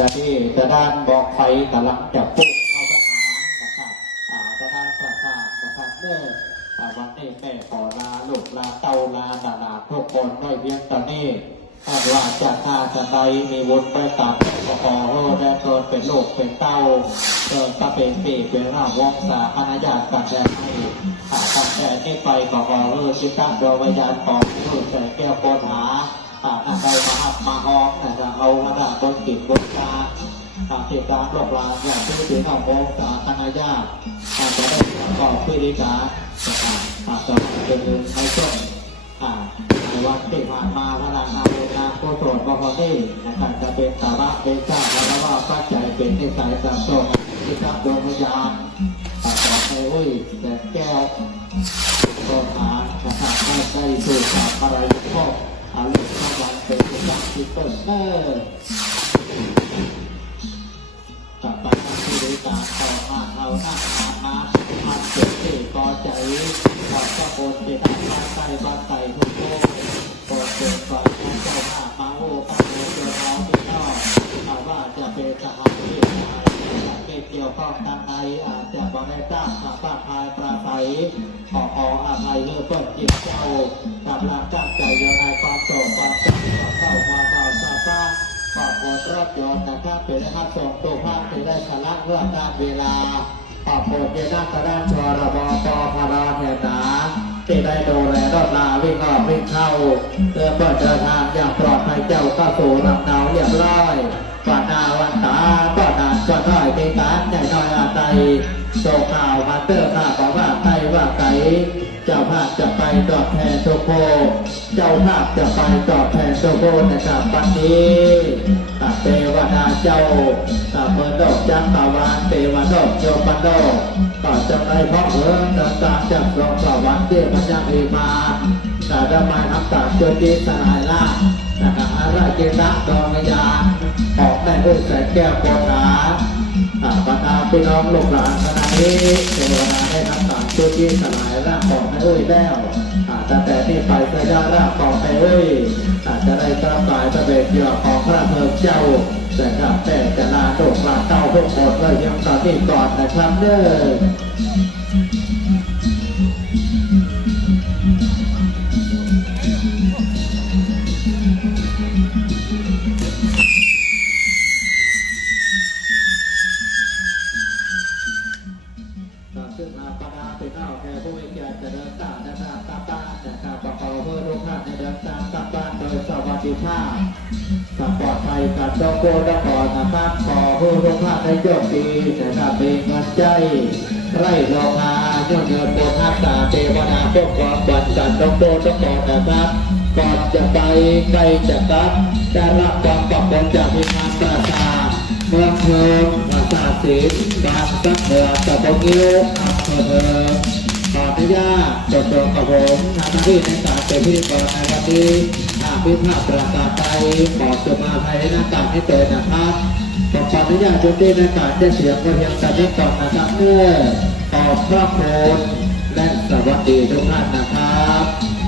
ณนี้จะด้านบอกไฟกำลังจะปุ๊บเข้าไปหานะครับจะด้านประสาทนะครับเมื่อวันนี้แม่ขอลาลูกลาเต้าลาหลานทุกคนด้วยเพียงตอนนี้ถ้าว่าจะฆ่าจะไปมีวุฒิไปตัดก็ขอโทษได้ตนเป็นลูกเป็นเต้าก็เป็นปีเป็นร่างวงศาคณะญาติกันแทนให้ตั้งแต่นี้ไปก็ขอจิตตั้งดวงวิญญาณของลูกแต่แก้วโกหาใครมาหับมาห้องจะเอามาด่าบนกิจบนตาเหตุการณ์โลกลาอย่างที่ถึงเอาวงศาคณะญาติจะได้ประกอบพิธีการจะเป็นในช่วงในวันที่ผ่านมาพระนางนาเวนาโคโสดบพที่นะครับจะเป็นสาระเป็นเจ้าแล้วก็ปัจจัยเป็นนิสัยสัมโตที่ทับดวงวิญญาณต่อไปอุ้ยแต่แก้วก็หานะครับได้สู่สามอะไรพ่อลูกทั้งวันเป็นสักที่ต้นต่อไปที่ได้การต่อมาเอาหน้ามาเกิดที่พอใจเราก็โอนที่ได้บ้านใต้ทุกโลกโอนเกิดก่อนเจ้าหน้ามาโอ้ป้าโอ้เจ้าน้องพี่น้องว่าจะเป็นสหายที่ไหนเกี่ยวข้องทางใดอาจจะบอกได้จ้างป้าพายปราศัยขออภัยเมื่อต้นจิตเจ้ากำลังตั้งใจยังไงความโศกความจำความเศร้าความเบาซาบ้าขอบคุณรถยนต์นะครับเป็นได้รับส่งตัวภาพเป็นได้สาระเรื่องการเวลาขอบคุณเจ้าหน้าที่ด้านชรบปพราแห่งหนาที่ได้ดูแลรถลาวิ่งออกวิ่งเข้าเพื่อเปิดเดินทางอย่างปลอดภัยเจ้าก็สู่ลำเนาเรียบร้อยก่อนนาวันตาก่อนนานก่อนน้อยตีการใหญ่น้อยอาไตโซข่าวมาเตอร์ข่าวบอกว่าไตว่าไก่เจ้าภาพจะไปตอบแทนโซโคเจ้าภาพจะไปตอบแทนโซโคนะครับวันนี้เทวดาเจ้าเมื่อดอกจันตะวันเทวดอกโยปันโดก็จะได้เพราะต่างจากรองสวัสดิ์ที่มันยังมีมาแต่ได้มาทำตามจุดที่สลายล่านะครับราชกิจดวงวิญญาณออกได้ด้วยแสงแก้วโกฏาบรรดาพี่น้องลูกหลานขณะนี้เทวดาได้ทำตามจุดที่สลายร่างของให้แล้วตั้งแต่นี้ไปจะได้ร่างของให้จะได้กระต่ายจะเป็นเหยื่อของพระเพิงเจ้าแต่กับแต่จะลาโดกลาเต้าพวกหมดเลยยังตอนนี้ก่อนนะครับเด้ซึ่งอาปนาเป็นเอาแค่ผู้วิจารณ์จะเดินตามนะครับตามบ้านนะครับประกอบเพื่อลูกค้าในเดินตามบ้านโดยสวัสดิภาพปลอดภัยกับเจ้าโกดก่อนนะครับขอผู้ลูกค้าในโชคดีนะครับเป็นเงินใจไร่โลหะยอดเงินโบนัสเทวดาพวกความบันจันทร์ต้องโกดก่อนนะครับก่อนจะไปใกล้จะกลับได้รับความปรับปรุงจากทีมงานประชาเมืองเพิงประสาทศิลป์บางสักเหนือตะบนยิ้วอำเภอเพิงขออนุญาตจดตัวกับผมทำหน้าที่ในการเป็นพิธีกรในวันนี้พิพาทประกาศไปบอกจะมาภายในหน้าต่างให้เปิดนะครับขออนุญาตจุดที่ในการจะเสียงเพียงแต่นี้ก่อนนะครับเพื่อขอบพระคุณและสวัสดีทุกท่านนะครับ